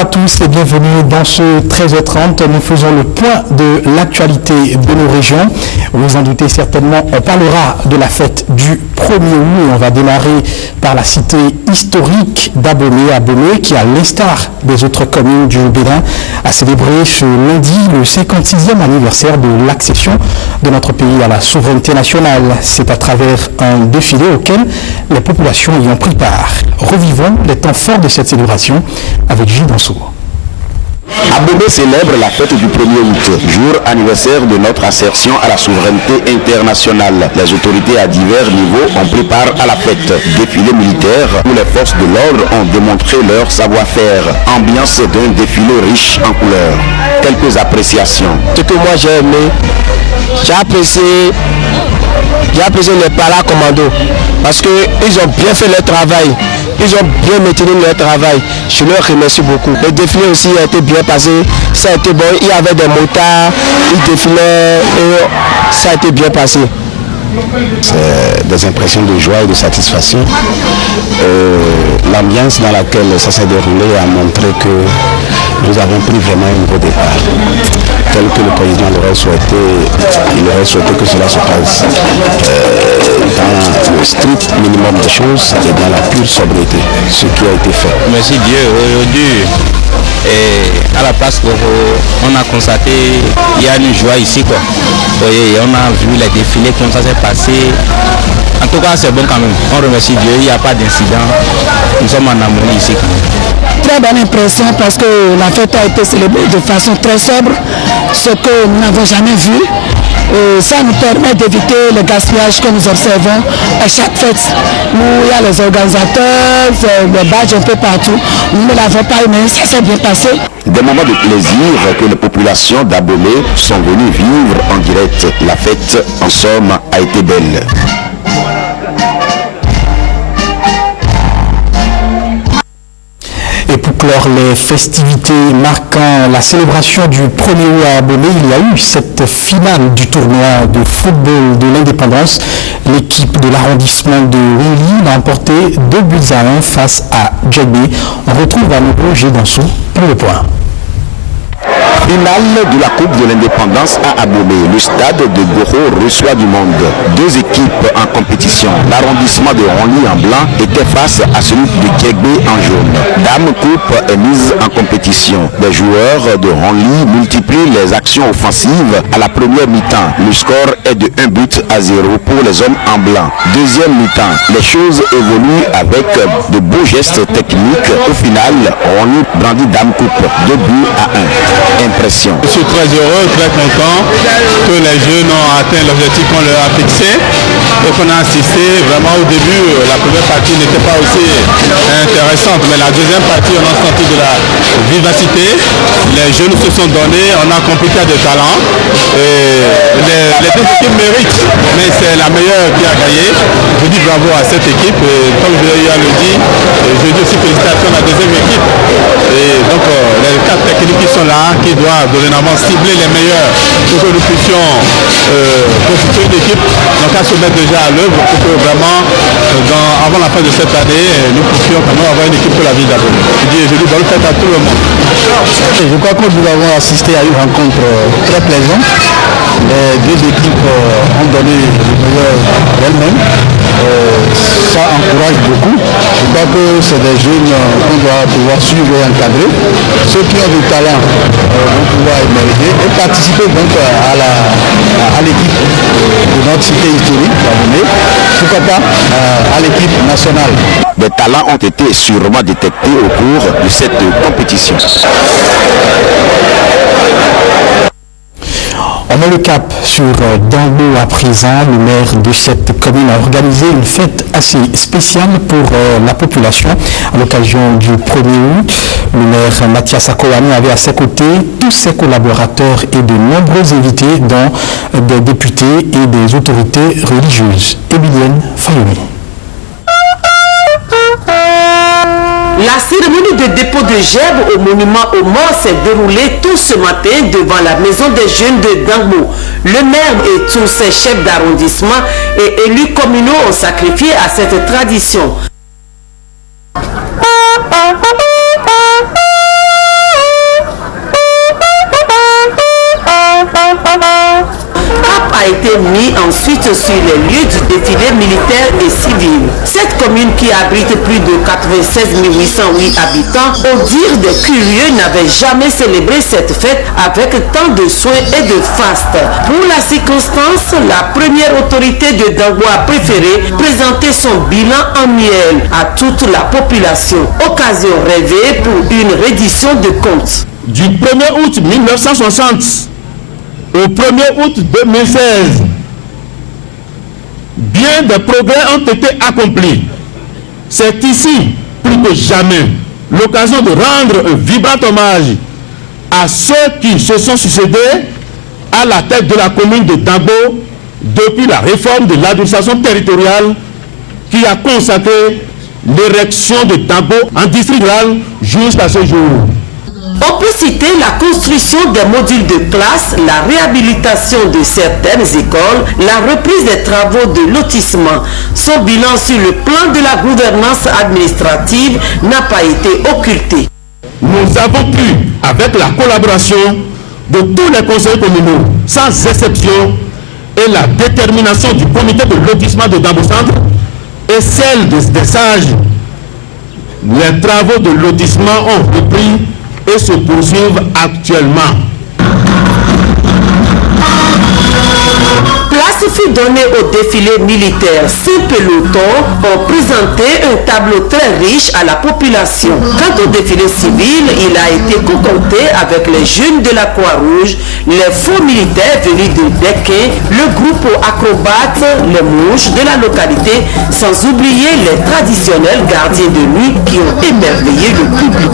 à tous et bienvenue dans ce 13h30. Nous faisons le point de l'actualité de nos régions. Vous en doutez certainement, on parlera de la fête du 1er août et on va démarrer par la cité historique d'Abomey. Abomey qui, à l'instar des autres communes du Bénin, a célébré ce lundi le 56e anniversaire de l'accession de notre pays à la souveraineté nationale. C'est à travers un défilé auquel les populations y ont pris part. Revivons les temps forts de cette célébration avec Gilles Dansour. Abomey célèbre la fête du 1er août, jour anniversaire de notre assertion à la souveraineté internationale. Les autorités à divers niveaux ont pris part à la fête. Défilé militaire où les forces de l'ordre ont démontré leur savoir-faire. Ambiance d'un défilé riche en couleurs. Quelques appréciations. Ce que moi j'ai aimé, j'ai apprécié les para-commandos parce qu'ils ont bien fait leur travail. Ils ont bien maintenu leur travail. Je leur remercie beaucoup. Le défilé aussi a été bien passé. Ça a été bon. Il y avait des motards, ils défilaient et ça a été bien passé. C'est des impressions de joie et de satisfaction. L'ambiance dans laquelle ça s'est déroulé a montré que nous avons pris vraiment un nouveau départ. Tel que le président l'aurait souhaité, il aurait souhaité que cela se passe dans le strict minimum de choses et dans la pure sobriété, ce qui a été fait. Merci Dieu, aujourd'hui, à la place on a constaté il y a une joie ici quoi. Et on a vu les défilés comme ça s'est passé. En tout cas c'est bon quand même. On remercie Dieu, il n'y a pas d'incident. Nous sommes en harmonie ici quand même. Très bonne impression parce que la fête a été célébrée de façon très sobre, ce que nous n'avons jamais vu. Ça nous permet d'éviter le gaspillage que nous observons à chaque fête. Nous, il y a les organisateurs, les badges un peu partout. Nous ne l'avons pas aimé, ça s'est bien passé. Des moments de plaisir que les populations d'Abomey sont venues vivre en direct. La fête, en somme, a été belle. Et pour clore les festivités marquant la célébration du 1er août à Abomey, il y a eu cette finale du tournoi de football de l'indépendance. L'équipe de l'arrondissement de Rouly a emporté 2-1 face à Djegbe. On retrouve à nouveau Gilles Dansour pour le point. Finale de la Coupe de l'Indépendance à Abomey. Le stade de Goro reçoit du monde. Deux équipes en compétition. L'arrondissement de Ronly en blanc était face à celui de Djegbe en jaune. Dame Coupe est mise en compétition. Les joueurs de Ronly multiplient les actions offensives à la première mi-temps. Le score est de 1-0 pour les hommes en blanc. Deuxième mi-temps, les choses évoluent avec de beaux gestes techniques. Au final, Ronly brandit Dame Coupe 2-1. Impression. Je suis très heureux, très content que les jeunes ont atteint l'objectif qu'on leur a fixé et qu'on a assisté. Vraiment au début, la première partie n'était pas aussi intéressante, mais la deuxième partie, on a senti de la vivacité. Les jeunes se sont donnés, on a compris qu'il y a des talents. Et les deux équipes méritent, mais c'est la meilleure qui a gagné. Je dis bravo à cette équipe. Et comme je l'ai dit, je dis aussi félicitations à la deuxième équipe. Et donc les quatre techniques qui sont là, qui doivent dorénavant cibler les meilleurs pour que nous puissions constituer une équipe. Donc à se mettre déjà à l'œuvre pour que vraiment, avant la fin de cette année, nous puissions quand même avoir une équipe pour la ville d'Abomey. Je dis bonne fête à tout le monde. Je crois que nous avons assisté à une rencontre très plaisante. Les deux équipes ont donné le meilleur d'elles-mêmes. Ça encourage beaucoup. Je crois que c'est des jeunes qu'on doit pouvoir suivre et encadrer. Ceux qui ont du talent vont pouvoir émerger et participer donc à l'équipe de notre cité historique, pourquoi pas à l'équipe nationale. Des talents ont été sûrement détectés au cours de cette compétition. On met le cap sur Dangbo à présent. Le maire de cette commune a organisé une fête assez spéciale pour la population à l'occasion du 1er août. Le maire Mathias Akouani avait à ses côtés tous ses collaborateurs et de nombreux invités, dont des députés et des autorités religieuses. Emilienne Fayoumi. La cérémonie de dépôt de gerbes au monument aux morts s'est déroulée tout ce matin devant la maison des jeunes de Dangbo. Le maire et tous ses chefs d'arrondissement et élus communaux ont sacrifié à cette tradition. été mis ensuite sur les lieux du défilé militaire et civil. Cette commune qui abrite plus de 96 808 habitants, au dire des curieux, n'avait jamais célébré cette fête avec tant de soins et de faste. Pour la circonstance, la première autorité de Dangbo a préféré présenter son bilan annuel à toute la population. Occasion rêvée pour une reddition de comptes. Du 1er août 1960 au 1er août 2016, bien des progrès ont été accomplis. C'est ici, plus que jamais, l'occasion de rendre un vibrant hommage à ceux qui se sont succédés à la tête de la commune de Dangbo depuis la réforme de l'administration territoriale qui a consacré l'érection de Dangbo en district rural jusqu'à ce jour. On peut citer la construction des modules de classe, la réhabilitation de certaines écoles, la reprise des travaux de lotissement. Son bilan sur le plan de la gouvernance administrative n'a pas été occulté. Nous avons pu, avec la collaboration de tous les conseillers communaux, sans exception, et la détermination du comité de lotissement de Dangbo Centre et celle des sages, les travaux de lotissement ont repris et se poursuivent actuellement. Place fut donnée au défilé militaire. Ces pelotons ont présenté un tableau très riche à la population. Quant au défilé civil, il a été concocté avec les jeunes de la Croix-Rouge, les faux militaires venus de Deké, le groupe acrobate, les mouches de la localité, sans oublier les traditionnels gardiens de nuit qui ont émerveillé le public.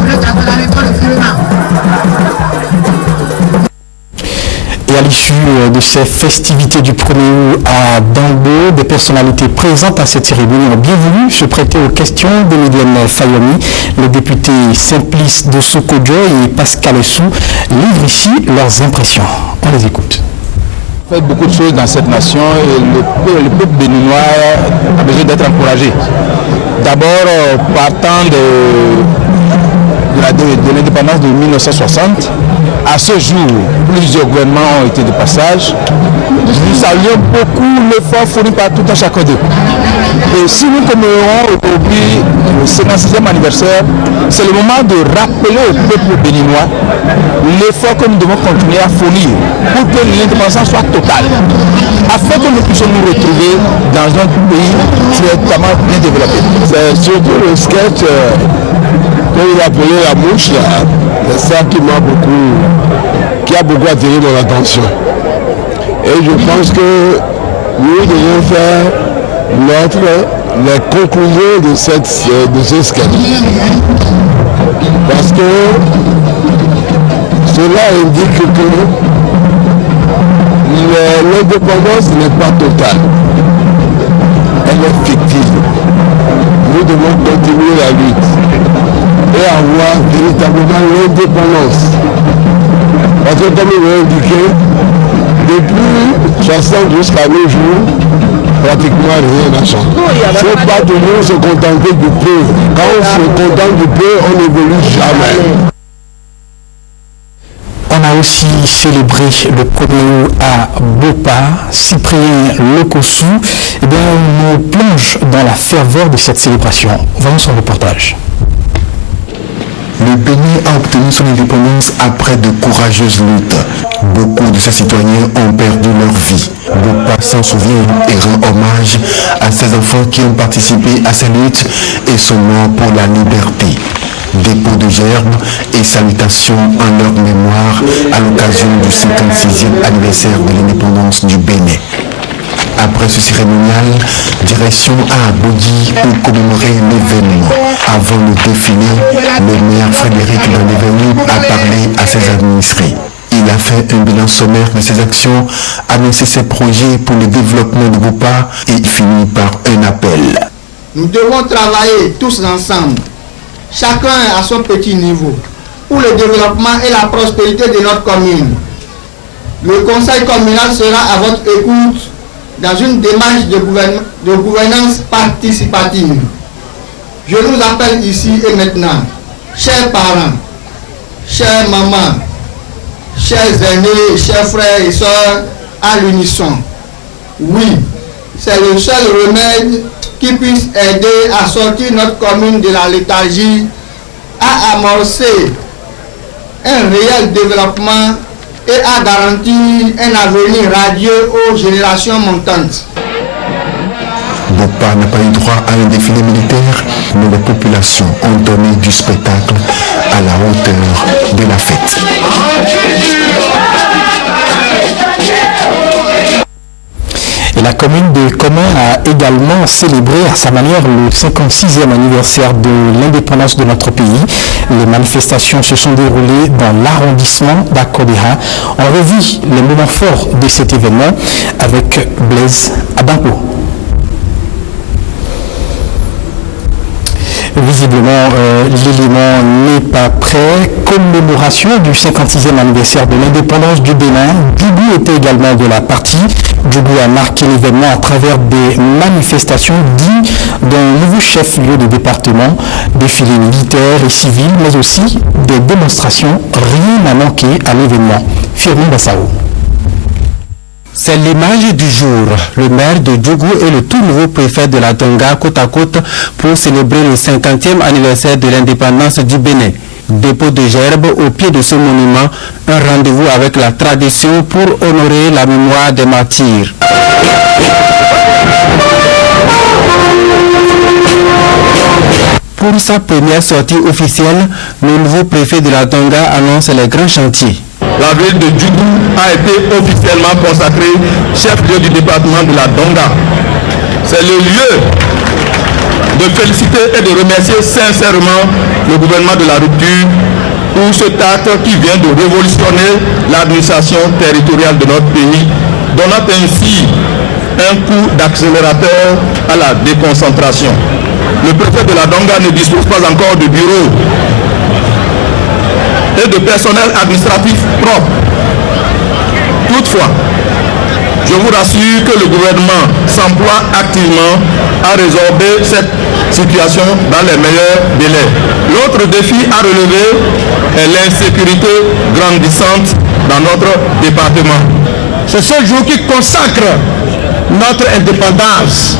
Et à l'issue de ces festivités du 1er août à Dangbo, des personnalités présentes à cette cérémonie ont bien voulu se prêter aux questions d'Emilienne Fayomi. Les députés Simplice de Sokodjo et Pascal Essou livrent ici leurs impressions. On les écoute. On fait beaucoup de choses dans cette nation et le peuple béninois a besoin d'être encouragé. D'abord, partant de l'indépendance de 1960, à ce jour, plusieurs gouvernements ont été de passage. Nous saluons beaucoup l'effort fourni par tout un chacun d'eux. Et si nous commémorons aujourd'hui le 56e anniversaire, c'est le moment de rappeler au peuple béninois l'effort que nous devons continuer à fournir pour que l'indépendance soit totale, afin que nous puissions nous retrouver dans un pays totalement bien développé. C'est surtout le sketch que vous appelez la mouche, c'est ça qui a beaucoup attiré mon attention. Et je pense que nous devons faire les conclusions de ce sketch. Parce que cela indique que l'indépendance n'est pas totale. Elle est fictive. Nous devons continuer la lutte et avoir véritablement l'indépendance. Parce que comme il l'a indiqué, depuis 60 jusqu'à nos jours, pratiquement rien n'a changé. Il ne faut pas toujours se contenter du peu. Quand on se contente du peu, on n'évolue jamais. On a aussi célébré le 1er août à Bopa. Cyprien Lokosu nous plonge dans la ferveur de cette célébration. Voyons son reportage. Le Bénin a obtenu son indépendance après de courageuses luttes. Beaucoup de ses citoyens ont perdu leur vie. Bopa s'en souvient et rend hommage à ces enfants qui ont participé à ces luttes et sont morts pour la liberté. Dépôt de gerbes et salutations en leur mémoire à l'occasion du 56e anniversaire de l'indépendance du Bénin. Après ce cérémonial, direction à Abodi pour commémorer l'événement. Avant le défilé, le maire Frédéric Landévenu a parlé à ses administrés. Il a fait un bilan sommaire de ses actions, annoncé ses projets pour le développement de Bopa et finit par un appel. Nous devons travailler tous ensemble, chacun à son petit niveau, pour le développement et la prospérité de notre commune. Le conseil communal sera à votre écoute dans une démarche de gouvernance participative. Je nous appelle ici et maintenant, chers parents, chers mamans, chers aînés, chers frères et sœurs, à l'unisson. Oui, c'est le seul remède qui puisse aider à sortir notre commune de la léthargie, à amorcer un réel développement et à garantir un avenir radieux aux générations montantes. Bopa n'a pas eu droit à un défilé militaire, mais les populations ont donné du spectacle à la hauteur de la fête. Et la commune de Commun a également célébré à sa manière le 56e anniversaire de l'indépendance de notre pays. Les manifestations se sont déroulées dans l'arrondissement d'Akodéha. On revit les moments forts de cet événement avec Blaise Abanko. Visiblement, l'élément n'est pas prêt. Commémoration du 56e anniversaire de l'indépendance du Bénin. Djougou était également de la partie. Djougou a marqué l'événement à travers des manifestations dignes d'un nouveau chef-lieu de département, défilés militaires et civils, mais aussi des démonstrations. Rien n'a manqué à l'événement. Firmin Bassao. C'est l'image du jour. Le maire de Djougou et le tout nouveau préfet de la Tonga côte à côte pour célébrer le 50e anniversaire de l'indépendance du Bénin. Dépôt de gerbes au pied de ce monument, un rendez-vous avec la tradition pour honorer la mémoire des martyrs. Pour sa première sortie officielle, le nouveau préfet de la Tonga annonce les grands chantiers. La ville de Djougou a été officiellement consacrée chef-lieu du département de la Tonga. C'est le lieu de féliciter et de remercier sincèrement le gouvernement de la rupture pour cet acte qui vient de révolutionner l'administration territoriale de notre pays, donnant ainsi un coup d'accélérateur à la déconcentration. Le préfet de la Tonga ne dispose pas encore de bureau et de personnel administratif propre. Toutefois, je vous rassure que le gouvernement s'emploie activement à résorber cette situation dans les meilleurs délais. L'autre défi à relever est l'insécurité grandissante dans notre département. C'est ce jour qui consacre notre indépendance.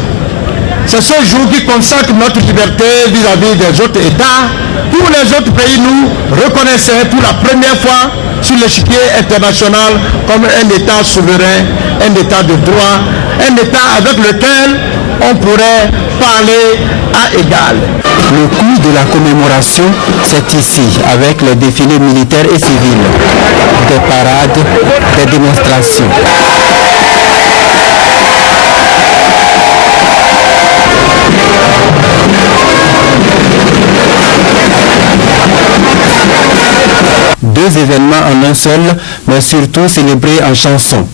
C'est ce jour qui consacre notre liberté vis-à-vis des autres États. Tous les autres pays nous reconnaissaient pour la première fois sur l'échiquier international comme un État souverain, un État de droit, un État avec lequel on pourrait parler à égal. Le cours de la commémoration, c'est ici, avec les défilés militaires et civils, des parades, des démonstrations. Deux événements en un seul, mais surtout célébrés en chansons.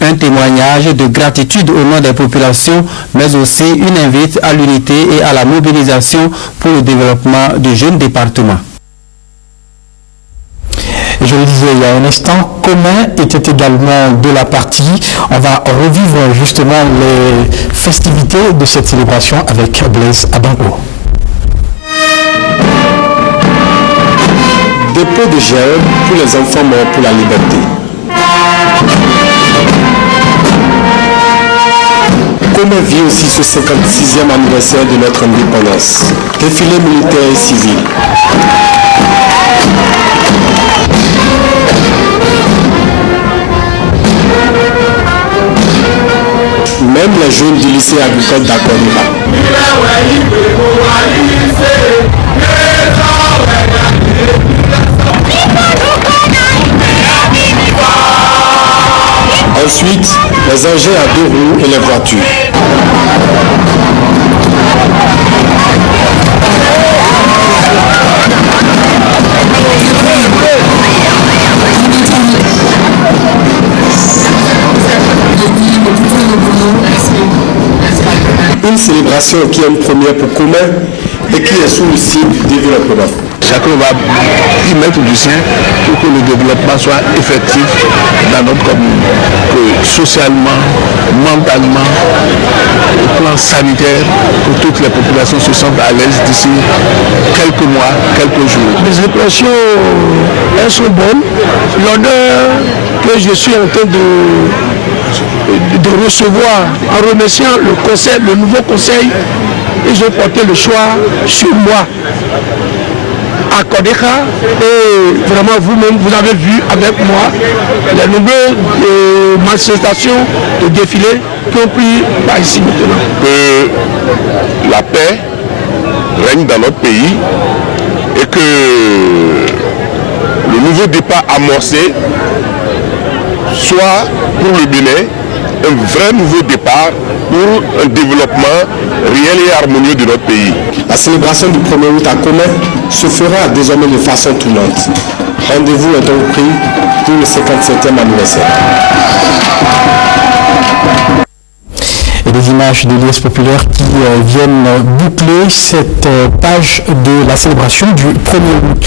Un témoignage de gratitude au nom des populations, mais aussi une invite à l'unité et à la mobilisation pour le développement du jeune département. Je le disais il y a un instant, Commun était également de la partie. On va revivre justement les festivités de cette célébration avec Blaise Abanko. Dépôt de gerbes pour les enfants morts pour la liberté. Commun vit aussi ce 56e anniversaire de notre indépendance. Défilé militaire et civil. Même les jeunes du lycée agricole d'Akodéha. Ensuite, les engins à deux roues et les voitures. Une célébration qui est une première pour Commun et qui est sous le signe du développement. chacun va y mettre du sien pour que le développement soit effectif dans notre commune, que socialement, mentalement, au plan sanitaire, que toutes les populations se sentent à l'aise d'ici quelques mois, quelques jours. Les impressions, elles sont bonnes. L'honneur que je suis en train de recevoir en remerciant le conseil, le nouveau conseil, ils ont porté le choix sur moi à Kodeka, et vraiment vous-même vous avez vu avec moi les nombreuses manifestations de défilés qui ont pris par ici maintenant. Que la paix règne dans notre pays et que le nouveau départ amorcé soit pour le Bénin un vrai nouveau départ pour un développement réel et harmonieux de notre pays. La célébration du 1er août à Commet se fera désormais de façon tournante. Rendez-vous est donc pris pour le 57e anniversaire. Et des images de liesses populaires qui viennent boucler cette page de la célébration du 1er août.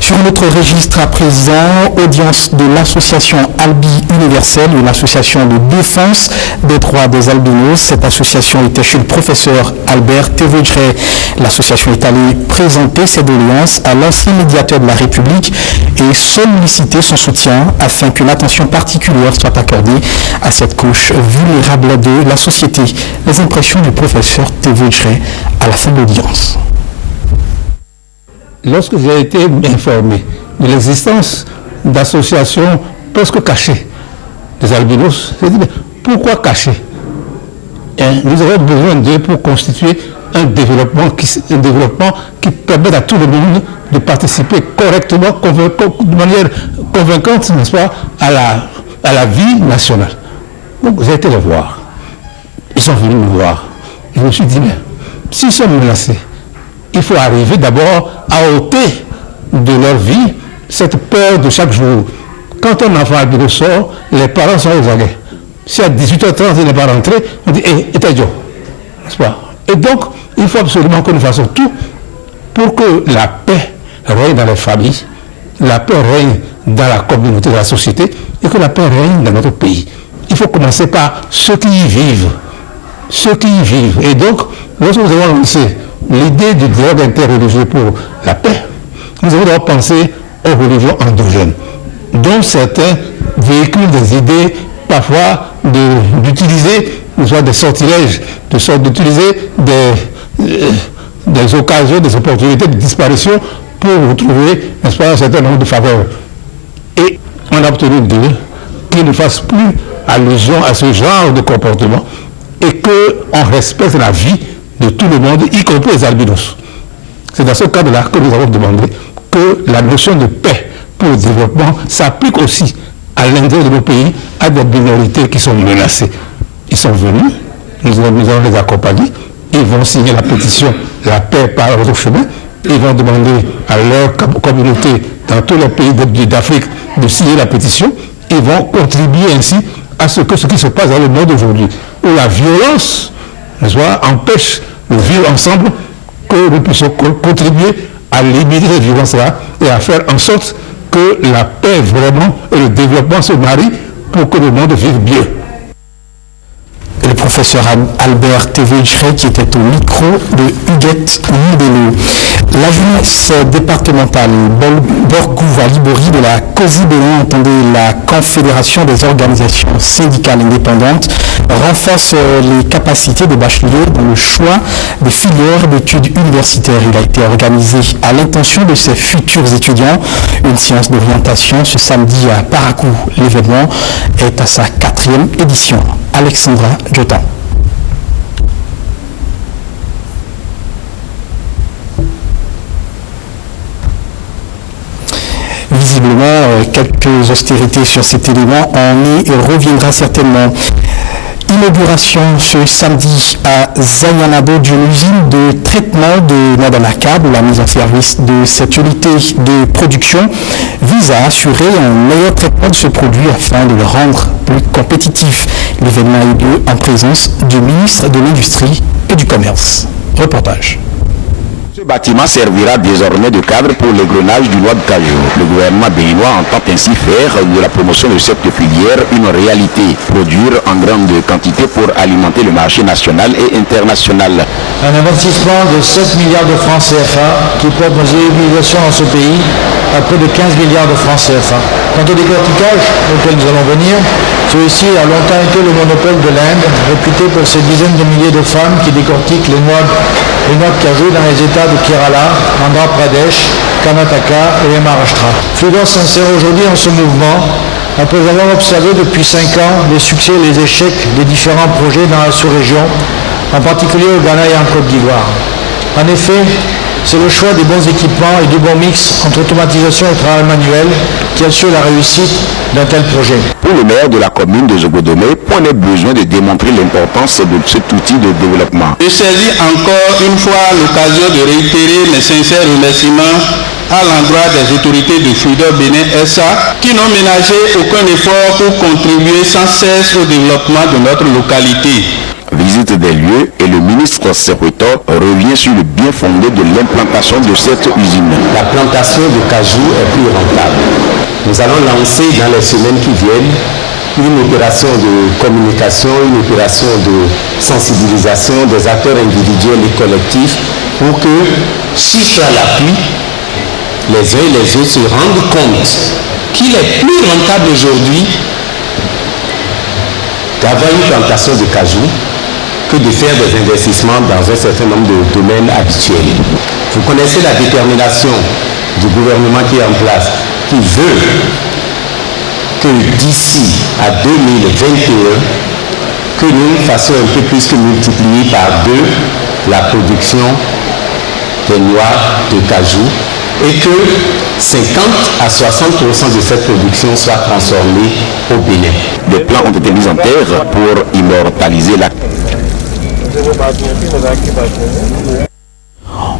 Sur notre registre à présent, audience de l'association Albi Universelle, une association de défense des droits des albinos. Cette association était chez le professeur Albert Thévodré. L'association est allée présenter ses doléances à l'ancien médiateur de la République et solliciter son soutien afin qu'une attention particulière soit accordée à cette couche vulnérable de la société. Les impressions du professeur Thévodré à la fin de l'audience. Lorsque j'ai été informé de l'existence d'associations presque cachées des albinos, j'ai dit, mais pourquoi cacher? Nous avons besoin d'eux pour constituer un développement qui permette à tout le monde de participer correctement, de manière convaincante, n'est-ce pas, à la vie nationale. Donc j'ai été les voir. Ils sont venus me voir. Je me suis dit, mais s'ils sont menacés, il faut arriver d'abord à ôter de leur vie cette peur de chaque jour. Quand un enfant albino sort, les parents sont aux aguets. Si à 18h30 il n'est pas rentré, on dit « t'es Joe ». N'est-ce pas? Et donc, il faut absolument que nous fassions tout pour que la paix règne dans les familles, la paix règne dans la communauté, dans la société, et que la paix règne dans notre pays. Il faut commencer par ceux qui y vivent. Ceux qui y vivent. Et donc, lorsque nous avons lancé l'idée du dialogue interreligieux pour la paix, nous avons d'abord pensé aux religions endogènes, dont certains véhiculent des idées parfois d'utiliser des sortilèges, d'utiliser des occasions, des opportunités de disparition pour retrouver, n'est-ce pas, un certain nombre de faveurs. Et on a obtenu d'eux qu'ils ne fassent plus allusion à ce genre de comportement et qu'on respecte la vie de tout le monde, y compris les albinos. C'est dans ce cadre-là que nous avons demandé que la notion de paix pour le développement s'applique aussi à l'intérieur de nos pays, à des minorités qui sont menacées. Ils sont venus, nous allons les accompagner, ils vont signer la pétition « La paix par notre chemin », ils vont demander à leur communauté dans tous les pays d'Afrique de signer la pétition, ils vont contribuer ainsi à ce qui se passe dans le monde aujourd'hui, où la violence, n'est-ce pas, empêche de vivre ensemble, que nous puissions contribuer à limiter cette violence-là et à faire en sorte que la paix vraiment et le développement se marient pour que le monde vive bien. Le professeur Albert Thévodré qui était au micro de Huguette Moudelo. La jeunesse départementale Borgou-Valibori de la COSI Bénin, entendez la Confédération des organisations syndicales indépendantes, renforce les capacités des bacheliers dans le choix des filières d'études universitaires. Il a été organisé à l'intention de ses futurs étudiants une séance d'orientation ce samedi à Parakou. L'événement est à sa 4e édition. Alexandra Jota. Visiblement, quelques austérités sur cet élément, on y reviendra certainement. Inauguration ce samedi à Zayanabo d'une usine de traitement de Nadanakab. La mise en service de cette unité de production vise à assurer un meilleur traitement de ce produit afin de le rendre plus compétitif. L'événement a eu lieu en présence du ministre de l'Industrie et du Commerce. Reportage. Ce Ce bâtiment servira désormais de cadre pour l'égrenage du noix de cajou. Le gouvernement béninois entend ainsi faire de la promotion de cette filière une réalité, produire en grande quantité pour alimenter le marché national et international. Un investissement de 7 milliards de francs CFA qui porte nos immobilisations dans ce pays à près de 15 milliards de francs CFA. Quant au décortiquage auquel nous allons venir, celui-ci a longtemps été le monopole de l'Inde, réputé pour ses dizaines de milliers de femmes qui décortiquent les noix de cajou dans les États de Kerala, Andhra Pradesh, Karnataka et Maharashtra. Fluidor s'insère aujourd'hui dans ce mouvement après avoir observé depuis 5 ans les succès et les échecs des différents projets dans la sous-région, en particulier au Ghana et en Côte d'Ivoire. En effet, c'est le choix des bons équipements et du bon mix entre automatisation et travail manuel qui assure la réussite d'un tel projet. Pour le maire de la commune de Zogodomé, point n'est besoin de démontrer l'importance de cet outil de développement. Je saisis encore une fois l'occasion de réitérer mes sincères remerciements à l'endroit des autorités de Fluidor Bénin SA qui n'ont ménagé aucun effort pour contribuer sans cesse au développement de notre localité. Visite des lieux et le ministre Sehueto revient sur le bien fondé de l'implantation de cette usine. La plantation de cajou est plus rentable. Nous allons lancer dans les semaines qui viennent une opération de communication, une opération de sensibilisation des acteurs individuels et collectifs pour que, chiffre à l'appui, les uns et les autres se rendent compte qu'il est plus rentable aujourd'hui d'avoir une plantation de cajou que de faire des investissements dans un certain nombre de domaines habituels. Vous connaissez la détermination du gouvernement qui est en place, qui veut que d'ici à 2021, que nous fassions un peu plus que multiplier par 2 la production des noix de cajou et que 50 à 60% de cette production soit transformée au Bénin. Des plans ont été mis en terre pour immortaliser la...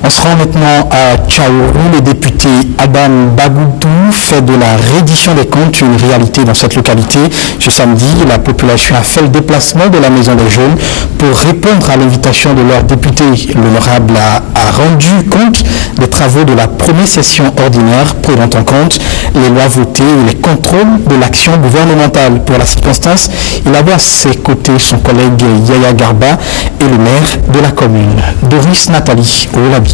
On se rend maintenant à Tchaourou. Le député Adam Bagoudou fait de la reddition des comptes une réalité dans cette localité. Ce samedi, la population a fait le déplacement de la Maison des Jeunes pour répondre à l'invitation de leur député. L'honorable a rendu compte des travaux de la première session ordinaire, prenant en compte les lois votées et les contrôles de l'action gouvernementale. Pour la circonstance, il avait à ses côtés son collègue Yaya Garba et le maire de la commune, Doris Nathalie Olabi.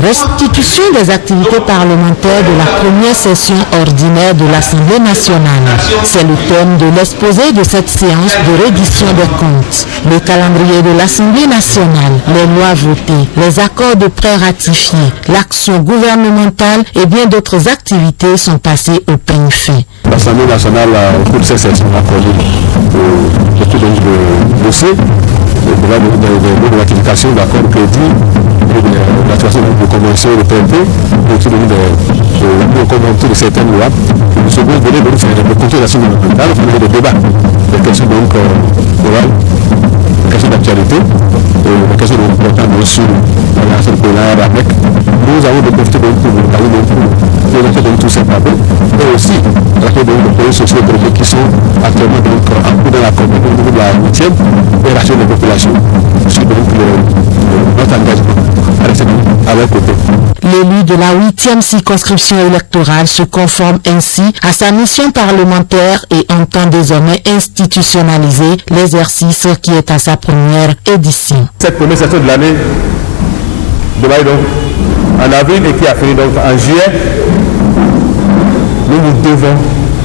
Restitution des activités parlementaires de la première session ordinaire de l'Assemblée nationale. C'est le thème de l'exposé de cette séance de reddition des comptes. Le calendrier de l'Assemblée nationale, les lois votées, les accords de prêt ratifiés, l'action gouvernementale et bien d'autres activités sont passées au peigne fin. L'Assemblée nationale, au cours de cette session, a connu beaucoup de dossiers, de ratification d'accords de crédit, de ratification de conventions de PMP, aussi de conventions de certaines lois. Le second volet, c'est le contrôle de l'action gouvernementale, des débats, des questions donc orales, des questions d'actualité, des questions importantes sur la seule polaire avec. Nous avons profité pour présenter tous ces travaux et aussi traiter des projets sociaux qui sont actuellement en cours de la commune au niveau de la 8e et la des populations. C'est donc notre engagement à rester à leur côté. L'élu de la 8e circonscription électorale se conforme ainsi à sa mission parlementaire et entend désormais institutionnaliser l'exercice qui est à sa première édition. Cette première session de l'année démarre donc en avril et qui a fini donc en juillet. Nous devons,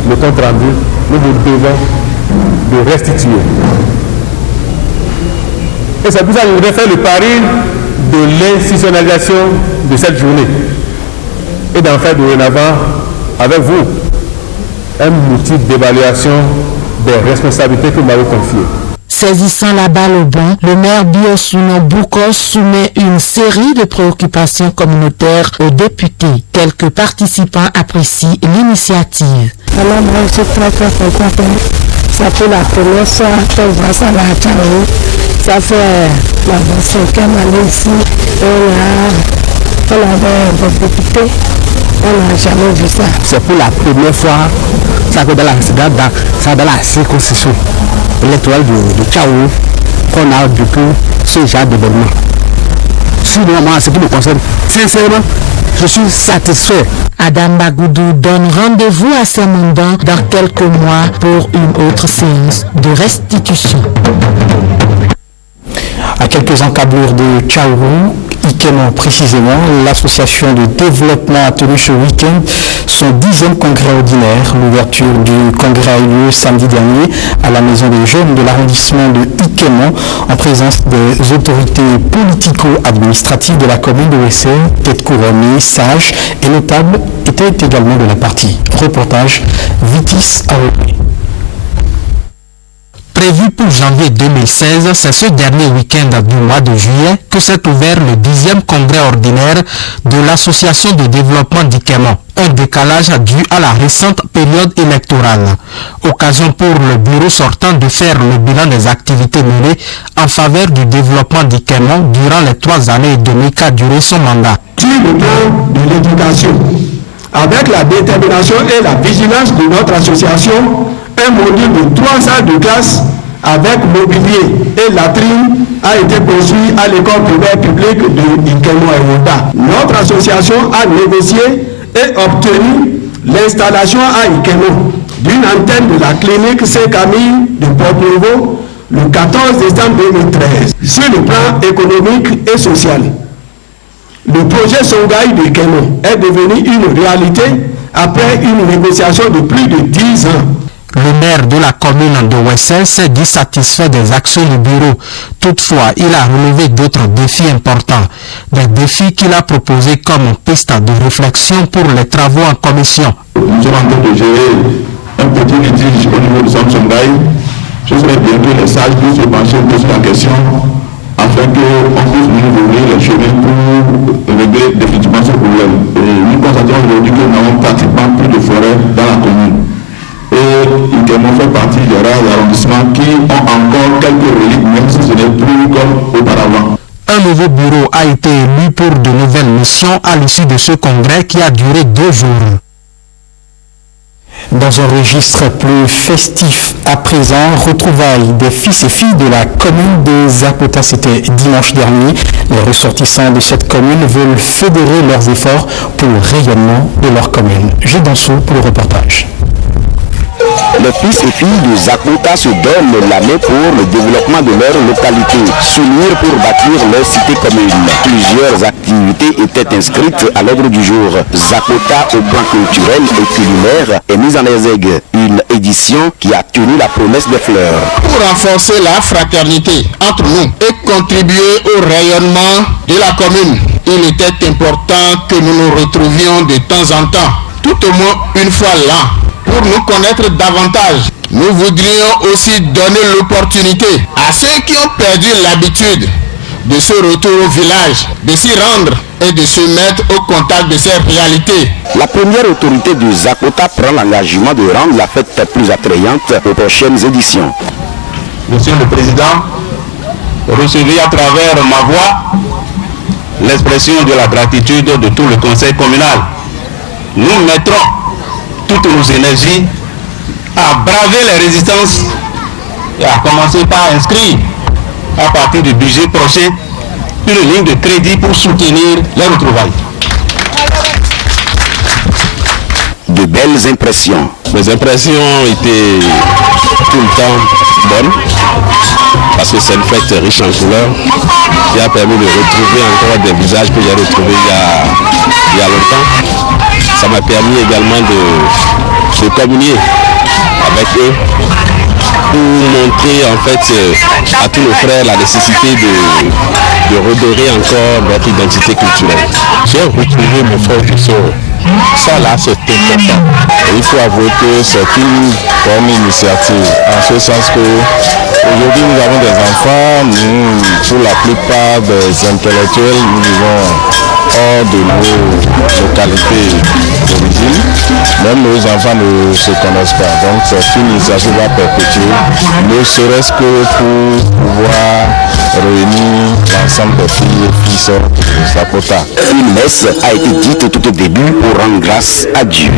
le compte rendu, nous devons de restituer. Et c'est pour ça que je voudrais faire le pari de l'institutionnalisation de cette journée et d'en faire dorénavant avec vous un outil d'évaluation des responsabilités que vous m'avez confiées. Saisissant la balle au bon, le maire Biosuno Boukos soumet une série de préoccupations communautaires aux députés. Quelques participants apprécient l'initiative. Alors moi je suis très contente. Ça fait la première fois que je vois ça à Tchaourou. Ça fait la 25e année ici. On avait des députés. On n'a jamais vu ça. C'est pour la première fois ça dans la circonscription électorale de Tchaourou. qu'on a vécu ce genre d'événement. Sûrement, ce qui me concerne, sincèrement, je suis satisfait. Adam Bagoudou donne rendez-vous à ses mandants dans quelques mois pour une autre séance de restitution. À quelques encablures de Tchaourou, Ikemon précisément, l'association de développement a tenu ce week-end son 10e congrès ordinaire. L'ouverture du congrès a eu lieu samedi dernier à la maison des jeunes de l'arrondissement de Ikemon en présence des autorités politico-administratives de la commune de Wessel, têtes couronnées, sages et notables étaient également de la partie. Reportage Vitis Aoui. Prévu pour janvier 2016, c'est ce dernier week-end du mois de juillet que s'est ouvert le 10e congrès ordinaire de l'association de développement d'Ikemon. Un décalage dû à la récente période électorale. Occasion pour le bureau sortant de faire le bilan des activités menées en faveur du développement d'Ikemon durant les 3 années et demie qu'a duré son mandat. Sur le plan de l'éducation, avec la détermination et la vigilance de notre association, un module de 3 salles de classe avec mobilier et latrine a été construit à l'école primaire publique de Ikemon et Oda. Notre association a négocié et obtenu l'installation à Ikemon d'une antenne de la clinique Saint-Camille de Port-Nouveau le 14 décembre 2013. Sur le plan économique et social, le projet Songhai de Ikemon est devenu une réalité après une négociation de plus de 10 ans. Le maire de la commune de Wessel s'est dit satisfait des actions du bureau. Toutefois, il a relevé d'autres défis importants. Des défis qu'il a proposés comme piste de réflexion pour les travaux en commission. Nous sommes en train de gérer un petit litige au niveau de Samsongaï. Ce serait bien que les sages puissent se pencher sur la question afin qu'on puisse nous ouvrir les chemins pour régler définitivement ce problème. Et nous constatons aujourd'hui que nous n'avons pratiquement plus de forêt dans la commune. Et Ikemon fait partie des rares arrondissements qui ont encore quelques reliques, même si ce n'est plus comme auparavant. Un nouveau bureau a été élu pour de nouvelles missions à l'issue de ce congrès qui a duré 2 jours. Dans un registre plus festif à présent, retrouvailles des fils et filles de la commune de Zapota, c'était dimanche dernier. Les ressortissants de cette commune veulent fédérer leurs efforts pour le rayonnement de leur commune. J'ai Dansou pour le reportage. Les fils et filles de Zapota se donnent la main pour le développement de leur localité, s'unir pour bâtir leur cité commune. Plusieurs activités étaient inscrites à l'ordre du jour. Zapota au plan culturel et culinaire est mise en exergue. Une édition qui a tenu la promesse des fleurs. Pour renforcer la fraternité entre nous et contribuer au rayonnement de la commune, il était important que nous nous retrouvions de temps en temps, tout au moins une fois l'an. Pour nous connaître davantage, nous voudrions aussi donner l'opportunité à ceux qui ont perdu l'habitude de ce retour au village, de s'y rendre et de se mettre au contact de ces réalités. La première autorité de Zapota prend l'engagement de rendre la fête plus attrayante aux prochaines éditions. Monsieur le Président, recevez à travers ma voix l'expression de la gratitude de tout le conseil communal. Nous mettrons toutes nos énergies à braver les résistances et à commencer par inscrire à partir du budget prochain une ligne de crédit pour soutenir les retrouvailles. De belles impressions. Mes impressions étaient tout le temps bonnes parce que c'est une fête riche en couleurs qui a permis de retrouver encore des visages que j'ai retrouvés il y a longtemps. Ça m'a permis également de communier avec eux pour montrer en fait à tous nos frères la nécessité de redorer encore notre identité culturelle. J'ai retrouvé mon frère du sort. Ça là c'est important. Et il faut avouer que c'est une bonne initiative, en ce sens que aujourd'hui nous avons des enfants, nous, pour la plupart des intellectuels, nous vivons hors de nos localités d'origine. Même nos enfants ne se connaissent pas. Donc c'est une initiative à perpétuer, ne serait-ce que pour pouvoir réunir l'ensemble des filles et fils de Zapota. Une messe a été dite tout au début pour rendre grâce à Dieu.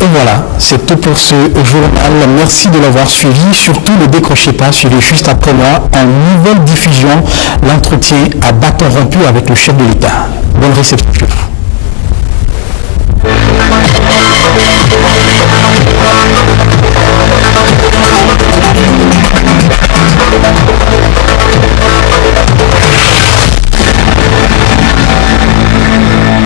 Et Voilà, c'est tout pour ce journal. Merci de l'avoir suivi. Surtout, ne décrochez pas. Suivez juste après moi en nouvelle diffusion l'entretien à bâton rompu avec le chef de l'État. Bonne réception.